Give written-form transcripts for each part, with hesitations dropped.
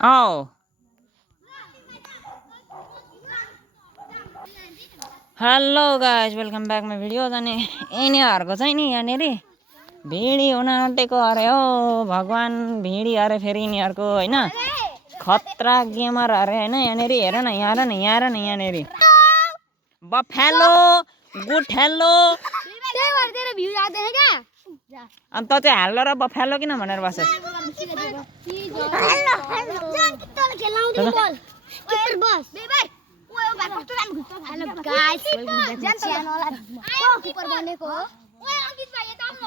Ao hello guys welcome back my video जाने यिनीहरूको चाहिँ नि यहाँनिर भिडी हुन आँटेको अरे हो भगवान भिडी अरे फेरि यिनीहरूको होइन खतरा गेमर अरे होइन यहाँनिर हेर न यहाँ र न यहाँ र न यहाँनिर बफेलो गुड हेलो अनि त चाहिँ हाल्लो र बफेलो किन भनेर बस्छस्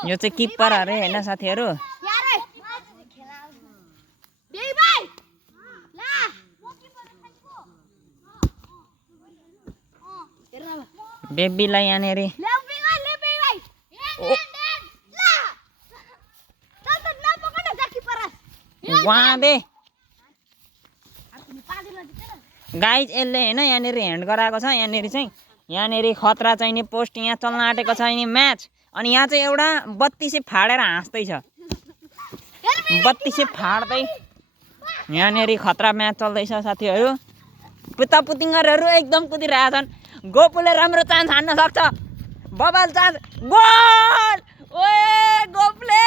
यो चाहिँ किपर अरे होइन साथीहरू बेबीलाई यहाँनिर वाँदे गाइज यसले होइन यहाँनिर ह्यान्ड गराएको छ यहाँनिर चाहिँ यहाँनिर खतरा चाहिने पोस्ट यहाँ चल्न आँटेको छ नि म्याच अनि यहाँ चाहिँ एउटा बत्तीसे फाडेर हाँस्दैछ बत्तीसे फाड्दै यहाँनिर खतरा म्याच चल्दैछ साथीहरू पुत्ता पुतिङ्गरहरू एकदम कुदिरहेछन् गोपुले राम्रो चान्स हान्न सक्छ बबाल चान्स गोल ओए गोपुले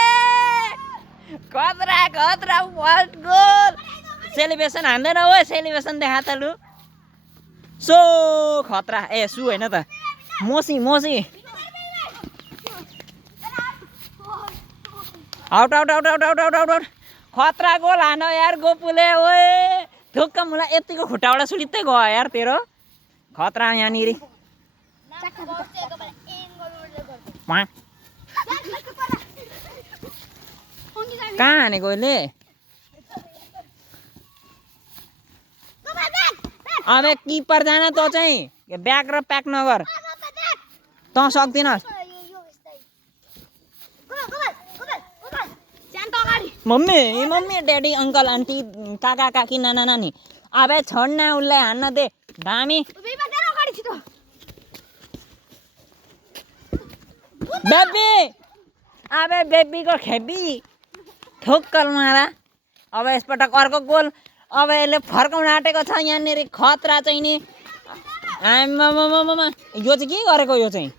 खतरा खतरा फर्स्ट गोल सेलिब्रेसन हान्दैन ओ सेलिब्रेसन देखा त लु सो खतरा ए सु होइन त मोसी मोसी out out out out out out out out खतरा गोल हान यार गोपुले ओए ढुक्क मलाई यतिको खुट्टाबाट सुलित्तै गयो यार तेरो खतरा यहाँनिर कहाँ हानेको अहिले अब किपर जान त चाहिँ ब्याक र प्याक नगर त सक्दिनस् mummy mummy daddy uncle aunty काका काकी नाना नानी अब छोड्न उसलाई हान्न दे दामी बेबी अब बेबीको खेबी ठोक्कर मारा अब यसपटक अर्को गोल अब यसले फर्काउन आँटेको छ यहाँनिर खतरा चाहिँ नि आमामामामा यो चाहिँ के गरेको यो चाहिँ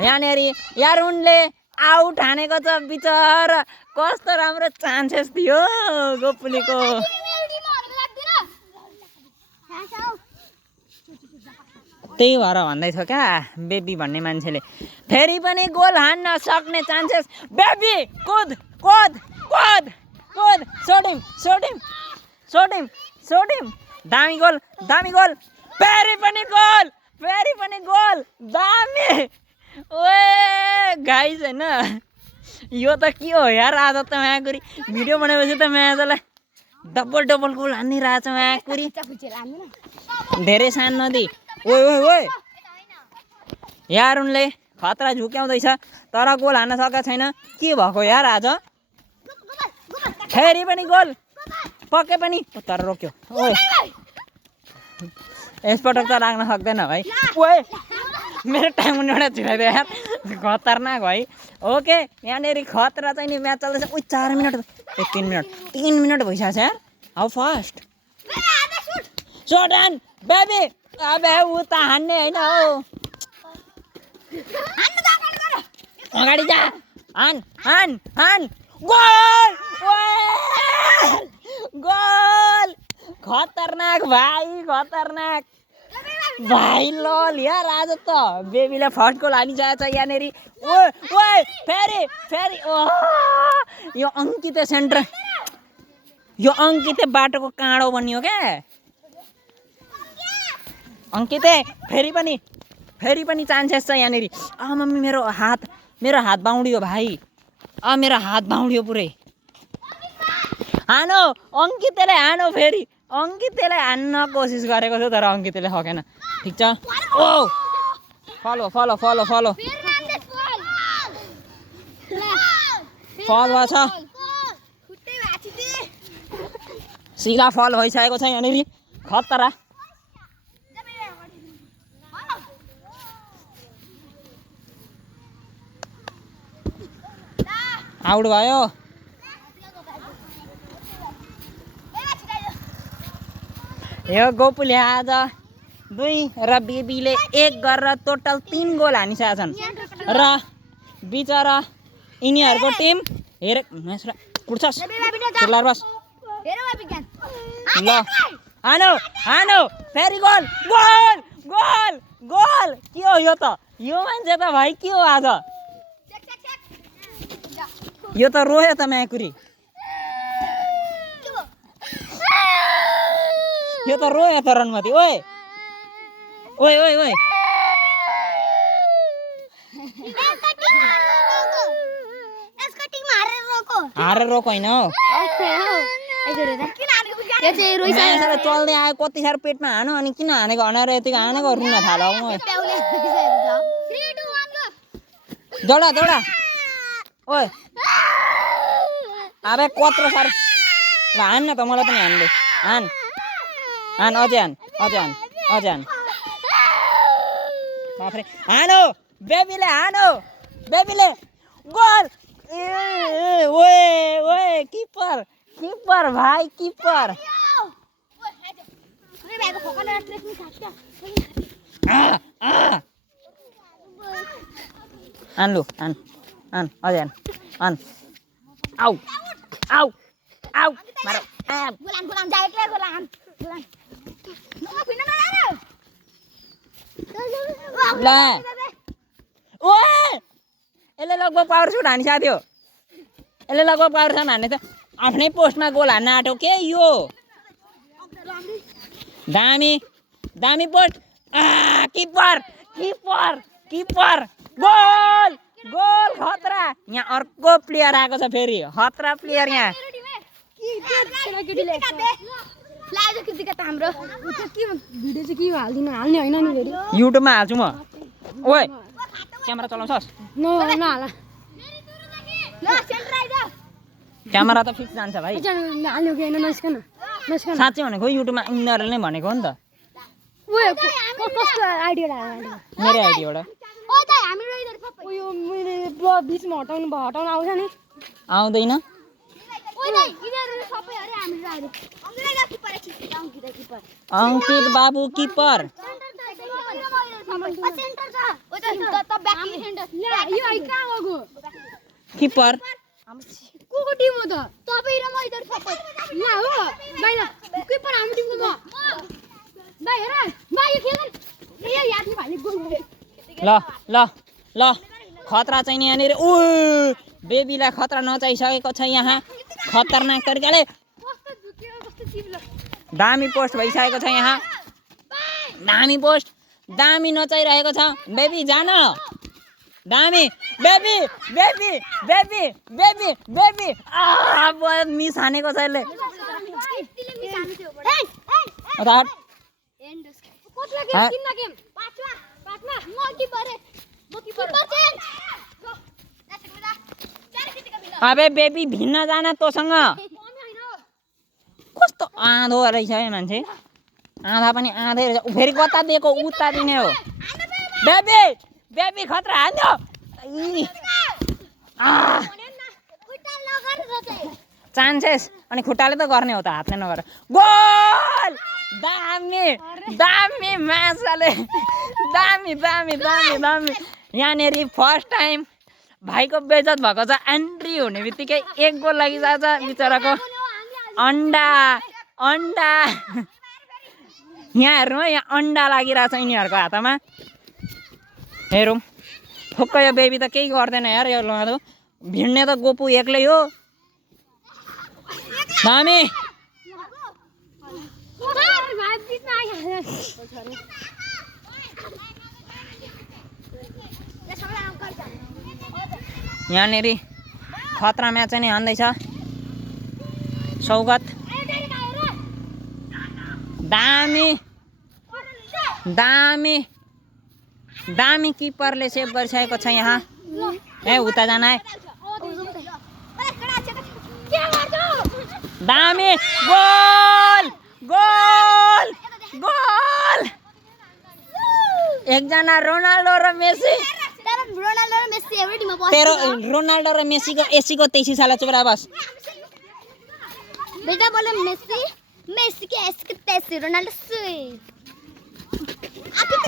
यहाँनिर यार उनले आउट हानेको छ बिचरा कस्तो राम्रो चान्सेस थियो गोपुलीको त्यही भएर भन्दै थियो क्या बेबी भन्ने मान्छेले फेरि पनि गोल हान्न सक्ने चान्सेस बेबी कुद कुद कुद कुद सोडिम सोडिम सोडिम सोडिम दामी गोल फेरि पनि गोल दामी ओए गाइस हैन यो त के हो यार आज त म्याकुरी भिडियो बनाएपछि त म्याचलाई डबल डबल गोल हान्ने रहेछ म्याकुरी धेरै सान नदी ओए ओए ओए यार उनले खतरा झुक्याउँदैछ तर गोल हान्न सकेको छैन के भएको यार आज फेरि पनि गोल पक्कै पनि तर रोक्यो ओए यसपटक त लाग्न सक्दैन भाइ ओए मेरो टाइम उनीबाट छिराइदियो यार खतरनाक है ओके यहाँनिर खतरा चाहिँ नि म्याच चल्दैछ उही 4 मिनट 3 मिनट भइसकेको छ यार how fast shot and baby अबे उ त हान्ने हैन हो अगाडि जा हान हान हान गोल गोल खतरनाक भाइ खतरनाक भाइ लल यार आज त बेबीले फर्स्ट गोल हानिसकेको छ यहाँनिर ओए ओए फेरि फेरि यो अङ्किते सेन्टर यो अङ्किते बाटोको काँडो बनियो क्या अङ्किते फेरि पनि चान्सेस छ यहाँनिर मम्मी मेरो हात बाउडियो भाइ मेरो हात बाउडियो पुरै हानो अङ्कितेले हानो फेरि अङ्कितेले हान्न कोसिस गरेको छु तर अङ्कितेले सकेन ठिक छ ओ फलो फलो फलो फलो फल भएछ सिधा फल भइसकेको छ यहाँनिर खतरा आउट भयो यो गोपुले आज 2 र बेबीले 1 गरेर टोटल 3 गोल हानिसकेका छन् र बिचरा यिनीहरूको टिम हेर कुर्छस् चुल्लार बस ल हानो हानो फेरि गोल गोल गोल गोल के हो यो मान्छे त भाइ के हो आज यो त रोयो त म्याकुरी यो त रोयो त रनमती ओए ओए ओए ओए हारेर रोको होइन हो चल्दै आयो कति साह्रो पेटमा हानो अनि किन हानेको भनेर यतिको हानेको रुन थाल्यो दौडा दौडा ओए अब कत्रो साह्रो ल हान न त मलाई पनि हान्दै हान हान अझै हान अझै हान अझै हान बाफ्रे हानो बेबीले हानो बेबीले गोल ओए ओए किपर किपर भाइ किपर आन लु आन आन अझै आन आन आउ आउ आउ मारो ल ओए यसले लगभग पावर सुट हानिसकेको थियो यसले लगभग पावर सुट हान्ने थियो आफ्नै पोस्टमा गोल हान्न आँट्यो के यो दामी दामी पोस्ट किपर किपर किपर गोल गोल खतरा यहाँ अर्को प्लेयर आएको छ फेरि खतरा प्लेयर यहाँ युट्युबमा हाल्छु म ओए क्यामेरा चलाउँछस् क्यामेरा त फिक्स जान्छ भाइ साँच्चै भनेको युट्युबमा यिनीहरूले नै भनेको हो नि त मेरै आइडिबाट आउँदैन अंकित बाबू किपर किपर ल ल ल खतरा चाहिँ यहाँनिर ओ बेबीलाई खतरा नचाहिसकेको छ यहाँ खतरनाक तरिकाले दामी पोस्ट भइसकेको छ यहाँ दामी पोस्ट दामी नचाहिरहेको छ बेबी जान दामी baby baby baby baby baby miss हानेको छ यसले अबे बेबी भिन्न जान तँसँग कस्तो आँधो रहेछ है मान्छे आँधा पनि आँधै रहेछ फेरि कता दिएको उता दिने हो बेबी बेबी खतरा हान्यो चान्सेस अनि खुट्टाले त गर्ने हो त हातले नगर गोल दामी दामी माछाले दामी दामी दामी दामी यहाँनिर फर्स्ट टाइम भाइको बेइज्जत भएको छ एन्ट्री हुने बित्तिकै 1 गोल लागिरहेछ बिचराको अन्डा अन्डा यहाँ हेर्नु है यहाँ अन्डा लागिरहेछ यिनीहरूको हातमा हेरौँ ठोक्क यो बेबी त केही गर्दैन यार यो लडो भिड्ने त गोपु एक्लै हो दामी यहाँनिर खतरा म्याच नै हान्दैछ सौगत दामी दामी दामी किपरले सेभ गरिसकेको छ यहाँ ए उता जान है दामी गोल गोल गोल एकजना रोनाल्डो र मेसी तेरो रोनाल्डो र मेसीको एसीको 23 साल चुरा बस बेटा बोले मेसी मेसी के एसके रोनाल्डो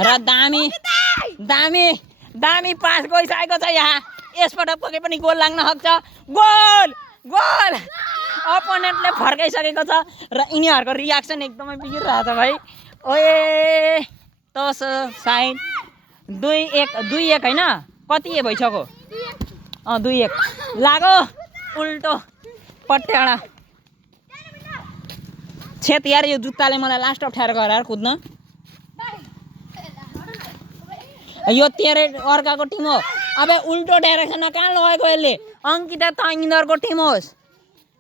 र दामी दामी दामी पास गइसकेको छ यहाँ यसबाट पके पनि गोल लाग्न सक्छ गोल गोल अपोनेन्टले फर्काइसकेको छ र यिनीहरूको रियाक्सन एकदमै बिग्रिरहेछ भाइ ओए तस साइड 2-1 हैन कति भइसक्यो 2-1 लागो उल्टो पट्याडा छेत यार यो जुत्ताले मलाई लास्ट अप्ठ्यारो गराएर कुद्न यो तेरे अर्काको टिम हो अबे उल्टो डाइरेक्सनमा कहाँ लगेको यसले अंकिता त यिनीहरूको टिम होस्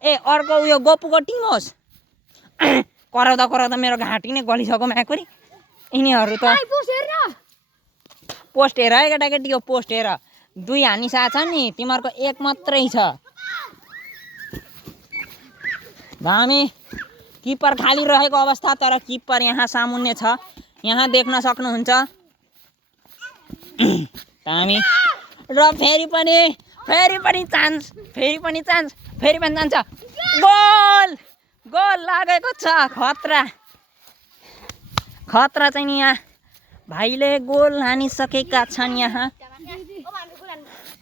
ए अर्को उयो गोपुको टिम होस् कराउँदा मेरो घाँटी नै गलिसक्यो म्याकोरी यिनीहरू त पोस्ट हेर है केटाकेटी यो पोस्ट हेर 2 हानिसा छ नि तिमीहरूको 1 मात्रै छ दामी किपर खाली रहेको अवस्था तर किपर यहाँ सामुन्ने छ यहाँ देख्न सक्नुहुन्छ दामी र फेरि पनि चान्स फेरि पनि जान्छ गोल गोल लागेको छ खतरा चाहिँ नि यहाँ भाइले गोल हानिसकेका छन् यहाँ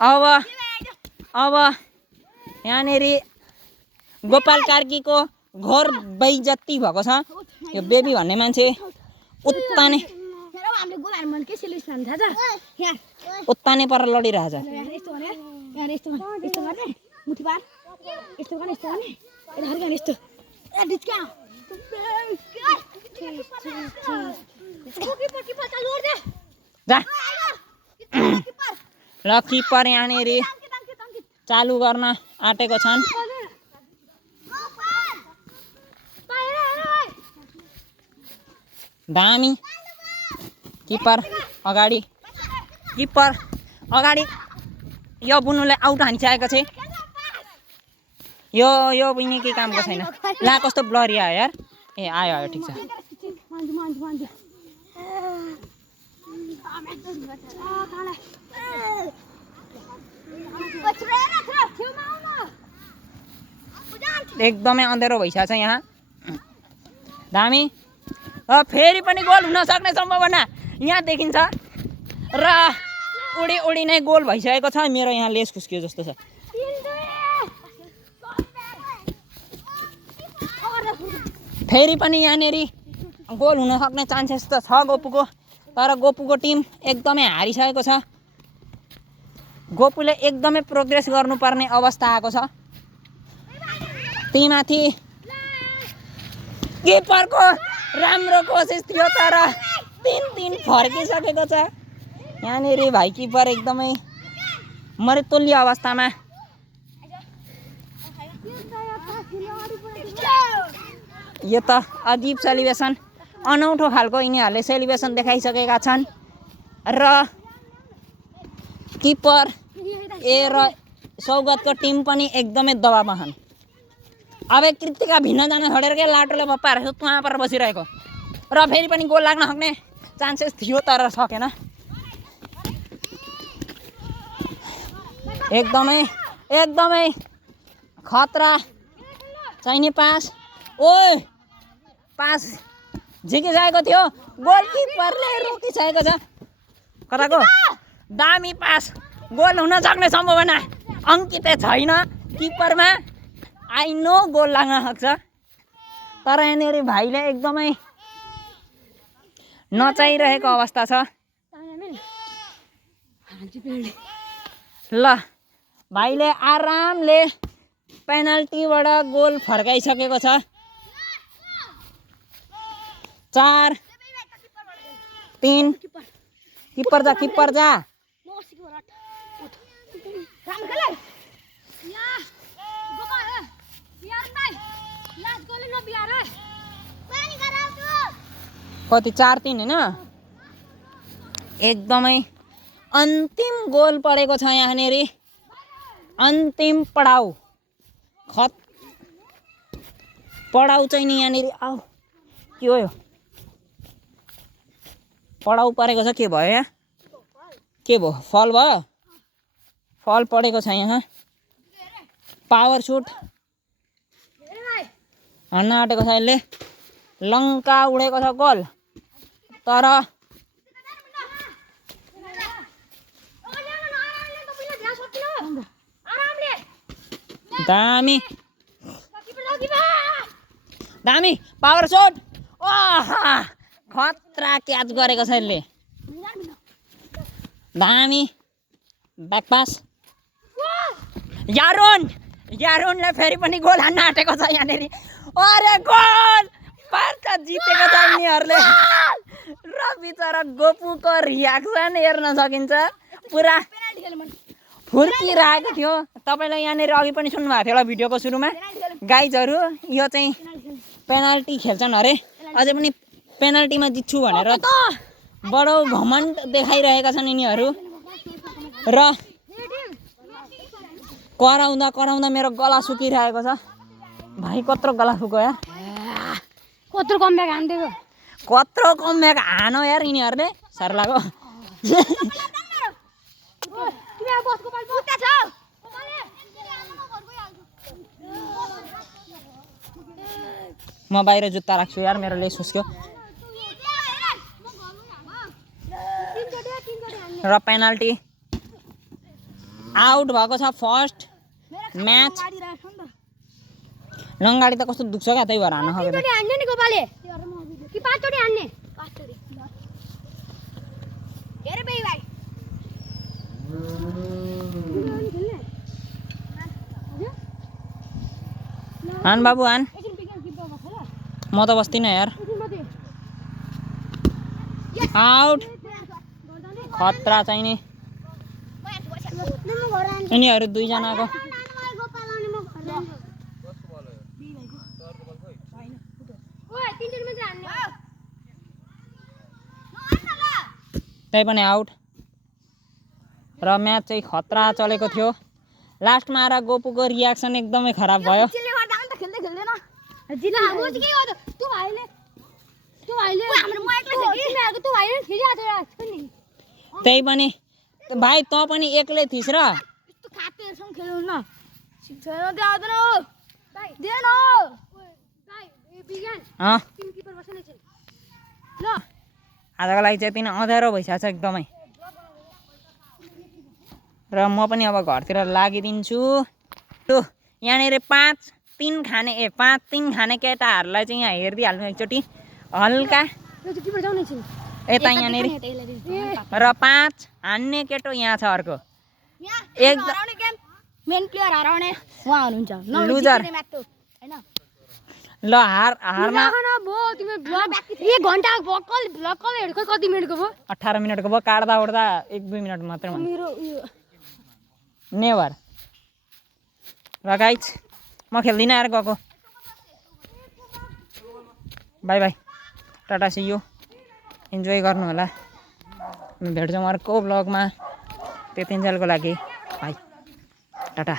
अब यहाँनिर गोपाल कार्कीको घोर बेइज्जती भएको छ यो बेबी भन्ने मान्छे उत्ताने पर लडिरहेछ ल किपर यहाँनिर चालु गर्न आँटेको छन् दामी किपर अगाडि यो बुनुले आउट हानिसकेको छ यो बुने के कामको छैन ला कस्तो ब्लरी आयो यार ए आयो ठिक छ एकदमै अँधेरो भइसकेको छ यहाँ दामी फेरि पनि गोल हुन सक्ने सम्भावना यहाँ देखिन्छ र उडी नै गोल भइसकेको छ मेरो यहाँ लेस खुस्कियो जस्तो छ फेरि पनि यहाँनिर गोल हुन सक्ने चान्सेस त छ गोपुको तर गोपुको टिम एकदमै हारिसकेको छ गोपुले एकदमै प्रोग्रेस गर्नुपर्ने अवस्था आएको छ तीमाथि किपरको राम्रो कोसिस थियो तर 3-3 फर्किसकेको छ यहाँनिर भाइ किपर एकदमै मरेतुल्य अवस्थामा यो त अजीब सेलिब्रेसन अनौठो खालको यिनीहरूले सेलिब्रेसन देखाइसकेका छन् र किपर र सौगतको टिम पनि एकदमै दबावमा छन् अब कृतिका भिन्न जान छोडेर के लाटोले बप्पाहरू सुत्तुमा पर बसिरहेको र फेरि पनि गोल लाग्न सक्ने चान्सेस थियो तर सकेन एकदमै खतरा चाहिने पास पास झिकिसकेको थियो गोलकिपरले रोकिसकेको छ कताको दामी पास गोल हुन सक्ने सम्भावना अंकितै छैन किपरमा आई नो गोल लाग्न सक्छ तर यहाँनिर भाइले एकदमै नचाहिरहेको अवस्था छ ल भाइले आरामले पेनल्टीबाट गोल फर्काइसकेको छ 4-3 किपर जा कति 4-3 हैन एकदमै अन्तिम गोल परेको छ यहाँनिर अन्तिम पडाउ पडाउ चाहिँ नि यहाँनिर आऊ के हो यो पडाउ परेको छ के भयो यहाँ के भयो फल भयो फल परेको छ यहाँ पावर सुट हान्न आँटेको छ यसले लङ्का उडेको छ गोल तर दामी दामी पावर सोट खतरा क्याच गरेको छ यसले दामी ब्याकपास यारोनले फेरि पनि गोल हान्न आँटेको छ यहाँनिर अरे गोल पार्छ जितेको छ यिनीहरूले र बिचरा गोपुको रियाक्सन हेर्न सकिन्छ पुरा फुर्किरहेको थियो तपाईँलाई यहाँनिर अघि पनि सुन्नुभएको थियो होला भिडियोको सुरुमा गाइजहरू यो चाहिँ पेनाल्टी खेल्छन् अरे अझै पनि पेनाल्टीमा जित्छु भनेर बडो घमण्ड देखाइरहेका छन् यिनीहरू र कराउँदा कराउँदा मेरो गला सुकिरहेको छ भाइ कत्रो गला सुक्यो यार कत्रो कमब्याक हान्दिएको कत्रो कमब्याक हानो यार यिनीहरूले सर्लाको म बाहिर जुत्ता राख्छु यार मेरो लेस सुस्क्यो र पेनाल्टी आउट भएको छ फर्स्ट म्याच लङ्गाडी त कस्तो दुख्छ क्या त्यही भएर हान्न हान बाबु हान म त बस्दिनँ यार आउट खतरा चाहिने यिनीहरू दुईजनाको त्यही पनि आउट र म्याच चाहिँ खतरा चलेको थियो लास्टमा आएर गोपुको रियाक्सन एकदमै खराब भयो त्यही पनि भाइ तँ पनि एक्लै थिइस् र आजको लागि चाहिँ यति नै अँध्यारो भइसकेको छ एकदमै र म पनि अब घरतिर लागिदिन्छु यहाँनिर 5-3 खाने केटाहरूलाई चाहिँ यहाँ हेरिदिइहाल्नु एकचोटि हल्का यता यहाँनिर र 5 हान्ने केटो यहाँ छ अर्को मेन प्लेयर हराउने उहाँ हुनुहुन्छ लुजर ल हारमा 18 मिनटको भयो काट्दा ओर्दा 1-2 मिनट मात्रै नेभर र गाइज म खेल्दिनँ यार गएको bye bye tata see you enjoy गर्नु होला भेट्छौँ अर्को ब्लगमा त्यतिन्जेलको लागि बाई टाटा